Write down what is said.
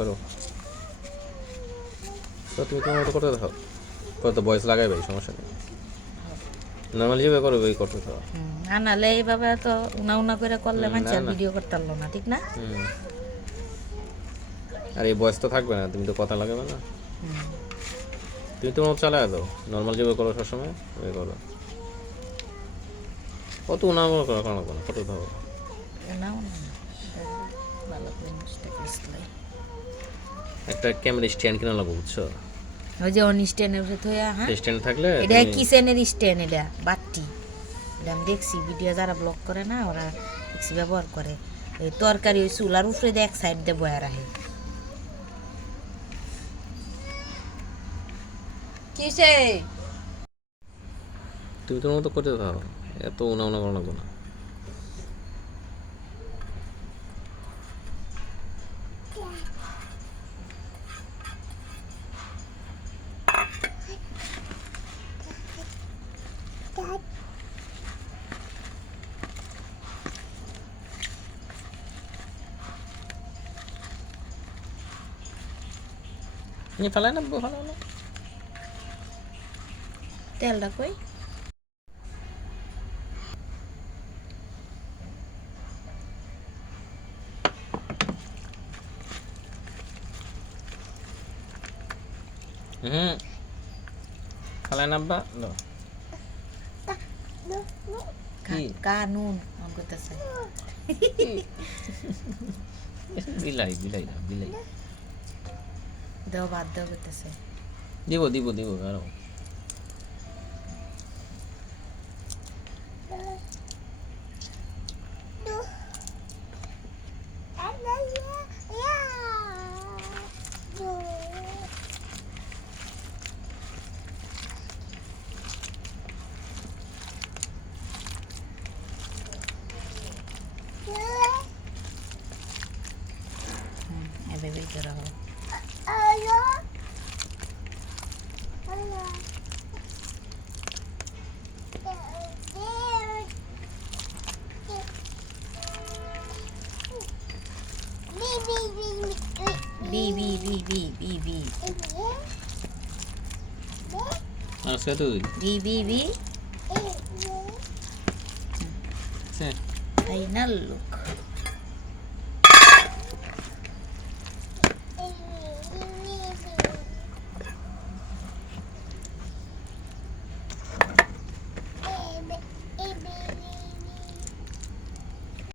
করো তো তুমি তোমার মতো করতে থাকো কত বয়স লাগাইবে সমস্যা নেই নর্মালি যেভাবে করো ওই করতে থাকো না নাহলে এইভাবে তো উনা উনা করে করলে না, মানুষ আর না। ভিডিও করতে পারলো না, ঠিক না? আর এই বয়স তো থাকবে না তুমি তো কথা লাগাবে না তুমি তোমার মতো চালায় দাও নর্মাল যেভাবে করো সবসময় ওই করো কত উনামনা করো কোনো কোনো কত থাকো উনা উনা না। ভালো করে মুছটাকে ইসলাই। একটা ক্যামেরা স্ট্যান্ড কিনা লাগবে বুঝছো ওই যে অনিস্টেনের উপরে থইয়া, হ্যাঁ স্ট্যান্ড থাকলে এটা তুমি- কিচেনের স্ট্যান্ড, এটা বাটি, এটা আমি দেখছি ভিডিও যারা ব্লগ করে না ওরা দেখছি ব্যবহার করে। এই তরকারি ওই চুলার উপরে দিয়ে এক সাইড দিয়ে বয়া রাখে। কিসে তুমি তোমার মতো করতে থাকো এত উনামনা করো লাগবে না ফেলাই না ভালো না তেলটা কই? ফেলাই না আব্বা দাও কি? কানুন অন করতেছে। বিলাই বিলাই না বিলাই দেও বাদ দেও করতেছে। দিব দিব দিব আরো এভাবেই করা হয়। বি বি বি বি বি বি আছে তুই বি বি বি সে ফাইনাল লুক।